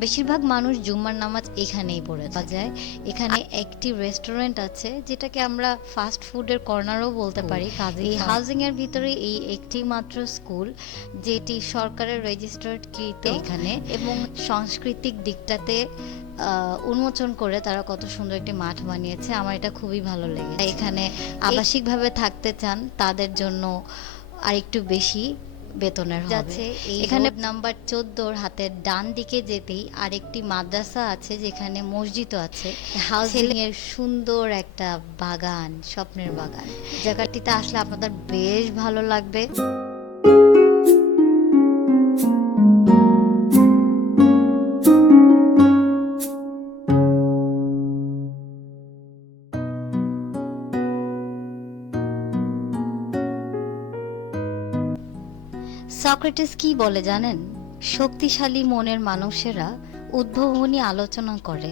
বেশিরভাগ মানুষ জুম্মার নামাজ এখানেই পড়ে। যায় এখানে একটি রেস্টুরেন্ট আছে যেটাকে আমরা ফাস্ট ফুডের কর্নারও বলতে পারি কাজে এই হাউজিং এর ভিতরে এই একটি মাত্র স্কুল যেটি সরকারের রেজিস্টার্ড কৃত এখানে এবং সাংস্কৃতিক দিকটাতে আহ, উন্মোচন করে তারা কত সুন্দর একটি মাঠ বানিয়েছে আমার এটা খুবই ভালো লেগেছে। এখানে আবাসিকভাবে থাকতে চান তাদের জন্য আরেকটু বেশি। বেতনের যাচ্ছে এখানে নাম্বার চোদ্দোর হাতের ডান দিকে যেতেই আরেকটি মাদ্রাসা আছে যেখানে মসজিদও আছে। হাউসিং এর সুন্দর একটা বাগান স্বপ্নের বাগান। জায়গাটিতে আসলে আপনাদের বেশ ভালো লাগবে। সক্রেটিস কি বলে জানেন? শক্তিশালী মনের মানুষেরা উদ্ভাবনী আলোচনা করে।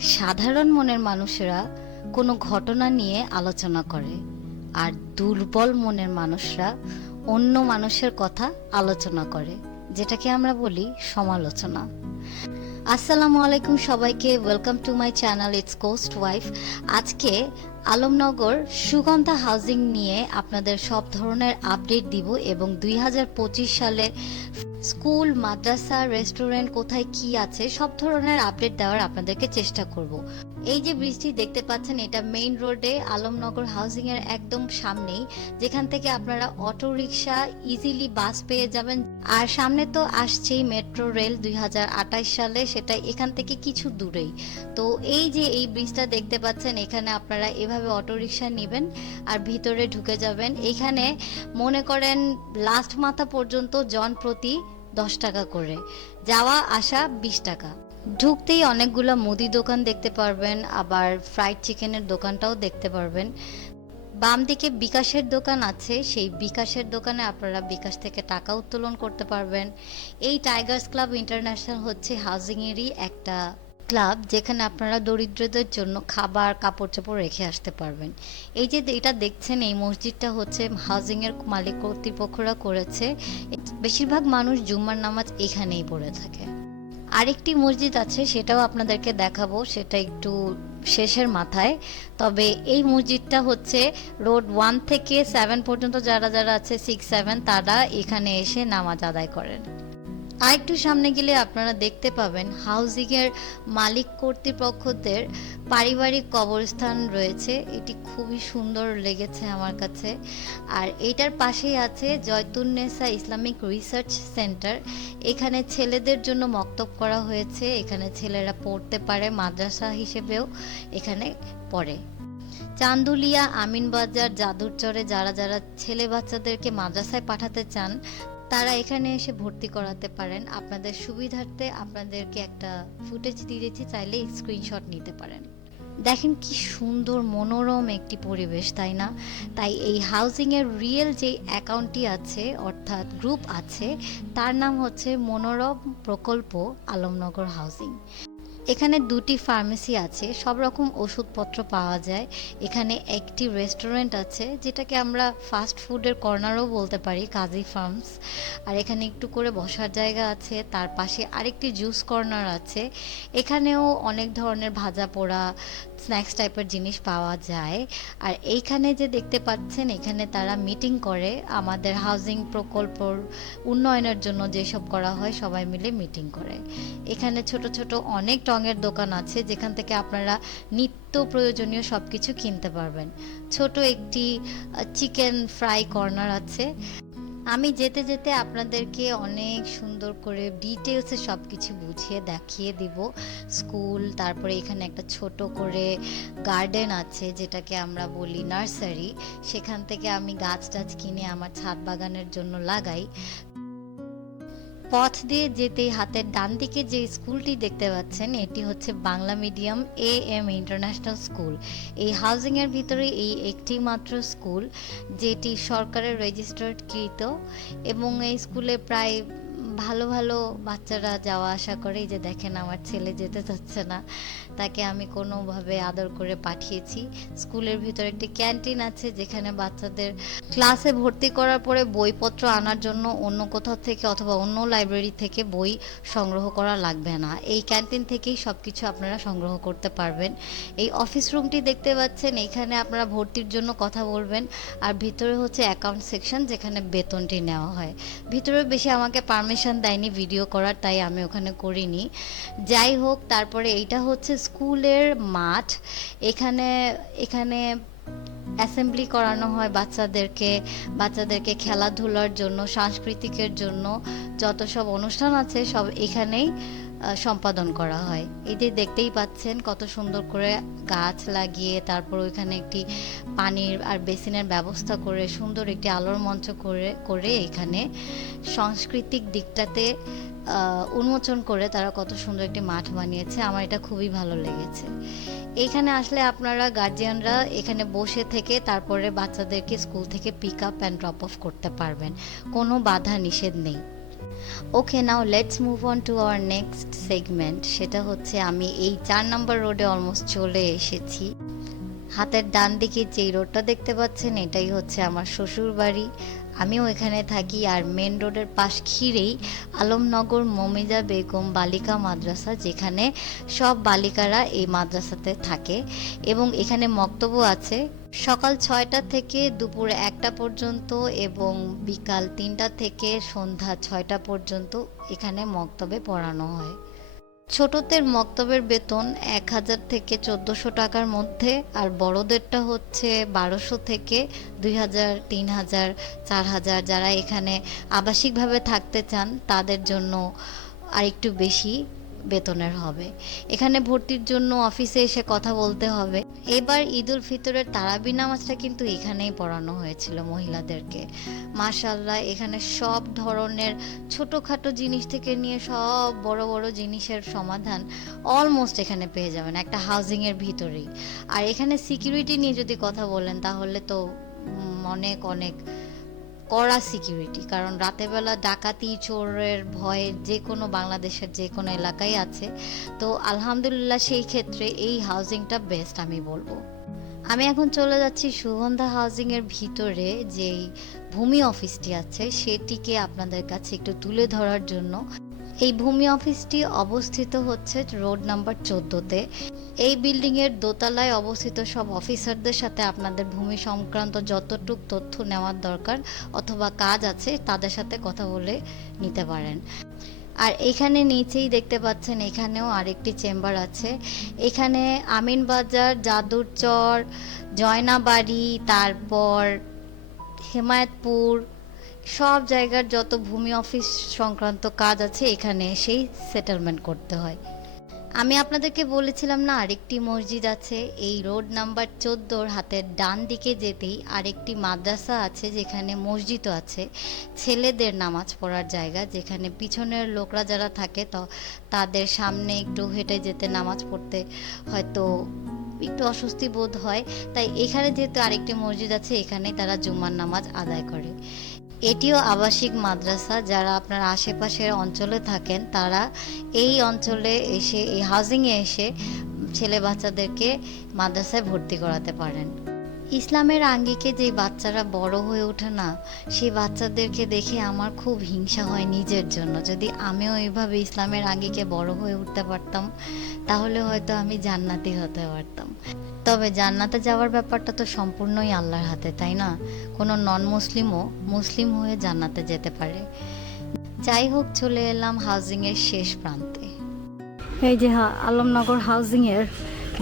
সাধারণ মনের মানুষেরা কোনো ঘটনা নিয়ে আলোচনা করে। আর দুর্বল মনের মানুষরা অন্য মানুষের কথা আলোচনা করে, যেটাকে আমরা বলি সমালোচনা। আসসালামু আলাইকুম সবাইকে welcome to my channel it's coast wife আজকে আলমনগর সুগন্ধা হাউজিং নিয়ে আপনাদের সব ধরনের আপডেট দিব এবং দুই হাজার পঁচিশ সালে স্কুল, মাদ্রাসা, রেস্টুরেন্ট কোথায় কি আছে, সব ধরনের আপডেট দেওয়ার আপনাদেরকে চেষ্টা করব। এই যে ব্রিজটি দেখতে পাচ্ছেন, এটা মেইন রোডে, আলমনগর হাউজিং এর একদম সামনেই, যেখান থেকে আপনারা অটো রিক্সা ইজিলি বাস পেয়ে যাবেন। আর সামনে তো আসছেই মেট্রো রেল দুই হাজার আঠাশ সালে, সেটা এখান থেকে কিছু দূরেই। তো এই যে এই ব্রিজটা দেখতে পাচ্ছেন, এখানে আপনারা এভাবে অটো রিক্সা নেবেন আর ভিতরে ঢুকে যাবেন, এখানে মনে করেন লাস্ট মাথা পর্যন্ত জন প্রতি দশ টাকা করে, যাওয়া আসা বিশ টাকা। ঢুকতেই অনেকগুলো মুদি দোকান দেখতে পারবেন, আবার ফ্রাইড চিকেনের দোকানটাও দেখতে পারবেন। বাম দিকে বিকাশের দোকান আছে, সেই বিকাশের দোকানে আপনারা বিকাশ থেকে টাকা উত্তোলন করতে পারবেন। এই টাইগার্স ক্লাব ইন্টারন্যাশনাল হচ্ছে হাউজিংয়েরই একটা ক্লাব যেখানে আপনারা দরিদ্রদের জন্য খাবার কাপড় চোপড় রেখে আসতে পারবেন। এই যে এটা দেখছেন, এই মসজিদটা হচ্ছে হাউজিংয়ের মালিক কর্তৃপক্ষরা করেছে। বেশিরভাগ মানুষ জুম্মার নামাজ এখানেই পড়ে থাকে। আরেকটি মসজিদ আছে, সেটাও আপনাদেরকে দেখাবো, সেটা একটু শেষের মাথায়। তবে এই মসজিদটা হচ্ছে রোড ওয়ান থেকে সেভেন পর্যন্ত যারা যারা আছে, সিক্স, সেভেন, তারা এখানে এসে নামাজ আদায় করেন। আরেকটু সামনে গেলে আপনারা দেখতে পাবেন হাউজিংয়ের মালিক কর্তৃপক্ষদের পারিবারিক কবরস্থান রয়েছে। এটি খুবই সুন্দর লেগেছে আমার কাছে। আর এটার পাশেই আছে জয়তুন্নেসা ইসলামিক রিসার্চ সেন্টার। এখানে ছেলেদের জন্য মক্তব করা হয়েছে। এখানে ছেলেরা পড়তে পারে, মাদ্রাসা হিসেবেও এখানে পড়ে। চান্দুলিয়া, আমিনবাজার, জাদুরচরে যারা যারা ছেলে বাচ্চাদেরকে মাদ্রাসায় পাঠাতে চান তারা এখানে এসে ভর্তি করাতে পারেন। আপনাদের সুবিধার্থে আপনাদেরকে একটা ফুটেজ দিয়েছি চাইলে স্ক্রিনশট নিতে পারেন। দেখেন কি সুন্দর, মনোরম একটি পরিবেশ, তাই না? তাই এই হাউজিংয়ের রিয়েল যে অ্যাকাউন্টটি আছে, অর্থাৎ গ্রুপ আছে, তার নাম হচ্ছে মনোরম প্রকল্প আলমনগর হাউজিং এখানে দুটি ফার্মেসি আছে, সব রকম ওষুধপত্র পাওয়া যায়। এখানে একটি রেস্টুরেন্ট আছে, যেটাকে আমরা ফাস্ট ফুডের কর্নারও বলতে পারি, কাজী ফার্মস। আর এখানে একটু করে বসার জায়গা আছে, তার পাশে আরেকটি জুস কর্নার আছে। এখানেও অনেক ধরনের ভাজা পোড়া স্ন্যাক্স টাইপের জিনিস পাওয়া যায়। আর এইখানে যে দেখতে পাচ্ছেন, এখানে তারা মিটিং করে আমাদের হাউজিং প্রকল্পর উন্নয়নের জন্য যেসব করা হয়, সবাই মিলে মিটিং করে। এখানে ছোট ছোট অনেক রঙের দোকান আছে, যেখান থেকে আপনারা নিত্য প্রয়োজনীয় সব কিছু কিনতে পারবেন। ছোট একটি চিকেন ফ্রাই কর্নার আছে। আমি যেতে যেতে আপনাদেরকে অনেক সুন্দর করে ডিটেলসে সব কিছু বুঝিয়ে দেখিয়ে দিব। স্কুল তারপরে এখানে একটা ছোট করে গার্ডেন আছে, যেটাকে আমরা বলি নার্সারি সেখান থেকে আমি গাছ টাছ কিনে আমার ছাদ বাগানের জন্য লাগাই। পথ দিয়ে যেতে হাতের ডান দিকে যে স্কুলটি দেখতে পাচ্ছেন, এটি হচ্ছে Bangla medium A M international school. এই হাউজিং এর ভিতরে এই একটি মাত্র স্কুল, যেটি সরকারের রেজিস্টার্ড কৃত এবং এই স্কুলে প্রায় ভালো ভালো বাচ্চারা যাওয়া আসা করে। এই যে দেখেন আমার ছেলে যেতে চাচ্ছে না। তাকে আমি কোনোভাবে আদর করে পাঠিয়েছি। স্কুলের ভিতরে একটি ক্যান্টিন আছে যেখানে বাচ্চাদের ক্লাসে ভর্তি করার পরে বইপত্র আনার জন্য অন্য কোথাও থেকে অথবা অন্য লাইব্রেরি থেকে বই সংগ্রহ করা লাগবে না। এই ক্যান্টিন থেকেই সব কিছু আপনারা সংগ্রহ করতে পারবেন। এই অফিস রুমটি দেখতে পাচ্ছেন। এখানে আপনারা ভর্তির জন্য কথা বলবেন। আর ভিতরে হচ্ছে অ্যাকাউন্ট সেকশন যেখানে বেতনটি নেওয়া হয়। ভিতরে বেশি আমাকে পারমিশন দেয়নি ভিডিও করার, তাই আমি ওখানে করিনি। যাই হোক, তারপরে এইটা হচ্ছে স্কুলের মাঠ। এখানে এখানে অ্যাসেম্বলি করানো হয় বাচ্চাদেরকে বাচ্চাদেরকে খেলাধুলার জন্য, সাংস্কৃতিকের জন্য, যত সব অনুষ্ঠান আছে সব এখানেই সম্পাদন করা হয়। এই যে দেখতেই পাচ্ছেন কত সুন্দর করে গাছ লাগিয়ে তারপর ওইখানে একটি পানির আর বেসিনের ব্যবস্থা করে সুন্দর একটি আলোর মঞ্চ করে করে এখানে সাংস্কৃতিক দিকটাতে উন্মোচন করে তারা কত সুন্দর একটি মাঠ বানিয়েছে। আমার এটা খুবই ভালো লেগেছে। এখানে আসলে আপনারা গার্জিয়ানরা এখানে বসে থেকে তারপরে বাচ্চাদেরকে স্কুল থেকে pick up and drop off করতে পারবেন। কোনো বাধা নিষেধ নেই। Okay now let's move on to our next segment সেটা হচ্ছে আমি এই চার নম্বর রোডে অলমোস্ট চলে এসেছি। হাতের ডান দিকে যেই রোডটা দেখতে পাচ্ছেন, এটাই হচ্ছে আমার শ্বশুর বাড়ি। আমিও এখানে থাকি আর মেন রোডের পাশ ঘিরেই আলমনগর মমিজা বেগম বালিকা মাদ্রাসা, যেখানে সব বালিকারা এই মাদ্রাসাতে থাকে। এবং এখানে মক্তব্য আছে সকাল ছয়টা থেকে দুপুর একটা পর্যন্ত এবং বিকাল তিনটা থেকে সন্ধ্যা ছয়টা পর্যন্ত এখানে মক্তবে পড়ানো হয়। ছোটদের মক্তবের বেতন এক হাজার থেকে চোদ্দোশো টাকার মধ্যে আর বড়দেরটা হচ্ছে বারোশো থেকে দুই হাজার, তিন হাজার, চার হাজার যারা এখানে আবাসিকভাবে থাকতে চান তাদের জন্য আরেকটু বেশি। বেতনের হবে। এখানে ভর্তির জন্য অফিসে এসে কথা বলতে হবে। এবার ঈদ উল ফিতরের তারাবি নামাজটা কিন্তু এখানেই পড়ানো হয়েছিল মহিলাদেরকে। মাশাল্লাহ এখানে সব ধরনের ছোটোখাটো জিনিস থেকে নিয়ে সব বড় বড় জিনিসের সমাধান অলমোস্ট এখানে পেয়ে যাবেন, একটা হাউজিংয়ের ভিতরেই। আর এখানে সিকিউরিটি নিয়ে যদি কথা বলেন, তাহলে তো অনেক অনেক কড়া সিকিউরিটি, কারণ রাতেবেলা ডাকাতি, চোরের ভয়ে যে কোনো বাংলাদেশের যে কোনো এলাকায় আছে। তো আলহামদুলিল্লাহ সেই ক্ষেত্রে এই হাউজিংটা বেস্ট আমি বলব। আমি এখন চলে যাচ্ছি সুগন্ধা হাউজিংয়ের ভিতরে যেই ভূমি অফিসটি আছে, সেটিকে আপনাদের কাছে একটু তুলে ধরার জন্য। এই ভূমি অফিসটি অবস্থিত হচ্ছে রোড নাম্বার চোদ্দোতে। এই বিল্ডিং এর দোতলায় অবস্থিত সব অফিসারদের সাথে আপনাদের ভূমি সংক্রান্ত যতটুক তথ্য নেওয়ার দরকার অথবা কাজ আছে, তাদের সাথে কথা বলে নিতে পারেন। আর এখানে নিচেই দেখতে পাচ্ছেন, এখানেও আরেকটি চেম্বার আছে। এখানে আমিনবাজার জাদুরচর জয়নাবাড়ি, তারপর হেমায়তপুর সব জায়গার যত ভূমি অফিস সংক্রান্ত কাজ আছে, এখানে সেই সেটেলমেন্ট করতে হয়। আমি আপনাদেরকে বলেছিলাম না, আরেকটি মসজিদ আছে, এই রোড নাম্বার চোদ্দোর হাতের ডান দিকে যেতেই আরেকটি মাদ্রাসা আছে, যেখানে মসজিদও আছে। ছেলেদের নামাজ পড়ার জায়গা, যেখানে পিছনের লোকরা যারা থাকে, তো, তাদের সামনে একটু হেঁটে যেতে, নামাজ পড়তে হয়তো একটু অস্বস্তি বোধ হয়। তাই এখানে যেহেতু আরেকটি মসজিদ আছে এখানে তারা জুম্মার নামাজ আদায় করে। এটিও আবাসিক মাদ্রাসা যারা আপনার আশেপাশের অঞ্চলে থাকেন, তারা এই অঞ্চলে এসে, এই হাউজিংয়ে এসে ছেলে বাচ্চাদেরকে মাদ্রাসায় ভর্তি করাতে পারেন। ইসলামের আঙ্গিকে যে বাচ্চারা বড় হয়ে ওঠে না সেই বাচ্চাদেরকে দেখে আমার খুব হিংসা হয় নিজের জন্য। যদি আমিও এইভাবে ইসলামের আঙ্গিকে বড় হয়ে উঠতে পারতাম, তাহলে হয়তো আমি জান্নাতি হতে পারতাম। তবে জান্নাতে যাওয়ার ব্যাপারটা তো সম্পূর্ণই আল্লাহর হাতে, তাই না? কোনো নন মুসলিমও মুসলিম হয়ে জান্নাতে যেতে পারে। যাই হোক, চলে এলাম হাউজিংয়ের শেষ প্রান্তে। এই যে হা- আলমনগর হাউজিং এর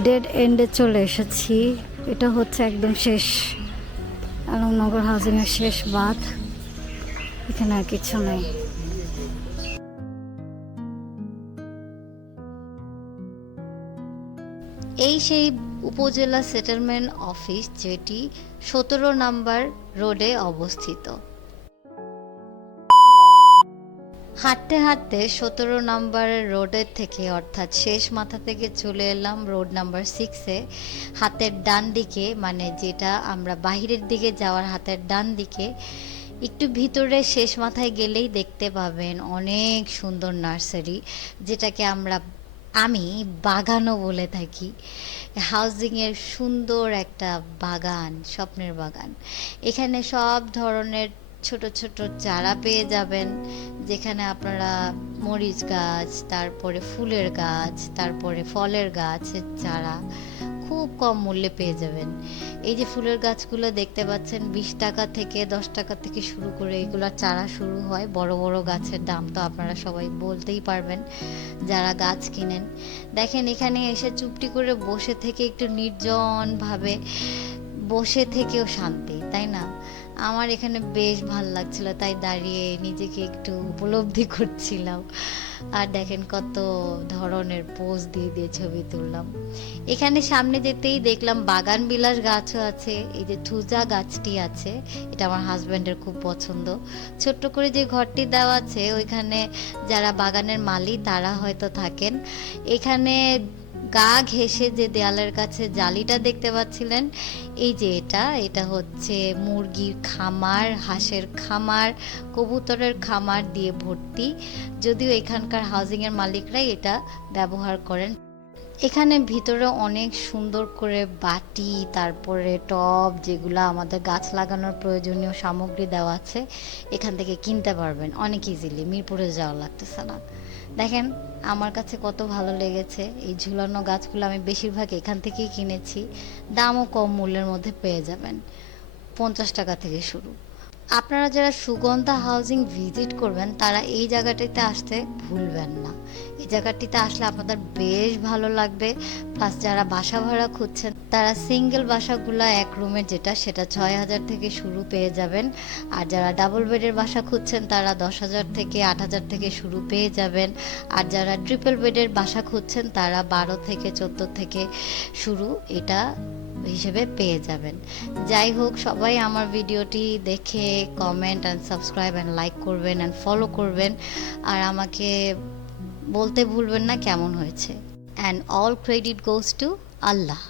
ডেড এন্ডে চলে এসেছি। এটা হচ্ছে একদম শেষ। আলমনগর হাউজিং এর শেষ বাঁধ। এখানে আর কিছু নেই। এই সেই উপজেলা সেটেলমেন্ট অফিস যেটি সতেরো নাম্বার রোডে অবস্থিত। হাঁটতে হাঁটতে সতেরো নাম্বারের রোডের থেকে, অর্থাৎ শেষ মাথা থেকে চলে এলাম রোড নাম্বার সিক্সে হাতের ডান দিকে মানে যেটা আমরা বাহিরের দিকে যাওয়ার হাতের ডান দিকে, একটু ভিতরে শেষ মাথায় গেলেই দেখতে পাবেন অনেক সুন্দর নার্সারি, যেটাকে আমরা, আমি বাগানও বলে থাকি। হাউজিংয়ের সুন্দর একটা বাগান, স্বপ্নের বাগান। এখানে সব ধরনের ছোট ছোট চারা পেয়ে যাবেন। যেখানে আপনারা মরিচ গাছ, তারপরে ফুলের গাছ, তারপরে ফলের গাছের চারা খুব কম মূল্যে পেয়ে যাবেন। এই যে ফুলের গাছগুলো দেখতে পাচ্ছেন, বিশ টাকা থেকে দশ টাকা থেকে শুরু করে এগুলোর চারা শুরু হয়। বড় বড় গাছের দাম তো আপনারা সবাই বলতেই পারবেন যারা গাছ কিনেন। দেখেন, এখানে এসে চুপটি করে বসে থেকে একটু নির্জনভাবে বসে থেকেও শান্তি, তাই না? আমার এখানে বেশ ভালো লাগছিল, তাই দাঁড়িয়ে নিজেকে একটু উপলব্ধি করছিলাম। আর দেখেন কত ধরনের পোজ দিয়ে দিয়ে ছবি তুললাম। এখানে সামনে যেতেই দেখলাম বাগান বিলাস গাছও আছে, এই যে থুজা গাছটি আছে, এটা আমার হাজব্যান্ডের খুব পছন্দ। ছোট্ট করে যে ঘরটি দেওয়া আছে, ওইখানে যারা বাগানের মালিক তারা হয়তো থাকেন। এখানে গা ঘেঁষে যে দেয়ালের কাছে জালিটা দেখতে পাচ্ছিলেন, এই যে এটা এটা হচ্ছে মুরগির খামার, হাঁসের খামার, কবুতরের খামার দিয়ে ভর্তি। যদিও এখানকার হাউজিংয়ের মালিকরাই এটা ব্যবহার করেন। এখানে ভিতরে অনেক সুন্দর করে বাটি, তারপরে টব, যেগুলো আমাদের গাছ লাগানোর প্রয়োজনীয় সামগ্রী দেওয়া আছে, এখান থেকে কিনতে পারবেন। অনেক ইজিলি মিরপুরে যাওয়া লাগতেছে না। দেখেন, আমার কাছে কত ভালো লেগেছে। এই ঝুলানো গাছগুলো আমি বেশিরভাগ এখান থেকেই কিনেছি। দামও কম মূল্যের মধ্যে পেয়ে যাবেন। পঞ্চাশ টাকা থেকে শুরু। আপনারা যারা সুগন্ধা হাউজিং ভিজিট করবেন, তারা এই জায়গাটিতে আসতে ভুলবেন না। এই জায়গাটিতে আসলে আপনাদের বেশ ভালো লাগবে। প্লাস যারা বাসা ভাড়া খুঁজছেন, তারা সিঙ্গেল বাসাগুলো এক রুমের যেটা, সেটা ছয় হাজার থেকে শুরু পেয়ে যাবেন। আর যারা ডাবল বেডের বাসা খুঁজছেন, তারা দশ হাজার থেকে আট হাজার থেকে শুরু পেয়ে যাবেন। আর যারা ট্রিপল বেডের বাসা খুঁজছেন, তারা বারো থেকে চোদ্দ থেকে শুরু। এটা হিসেবে পেয়ে যাবেন। যাই হোক, সবাই আমার ভিডিওটি দেখে comment and subscribe and like করবেন অ্যান্ড ফলো করবেন। আর আমাকে বলতে ভুলবেন না কেমন হয়েছে। And all credit goes to Allah.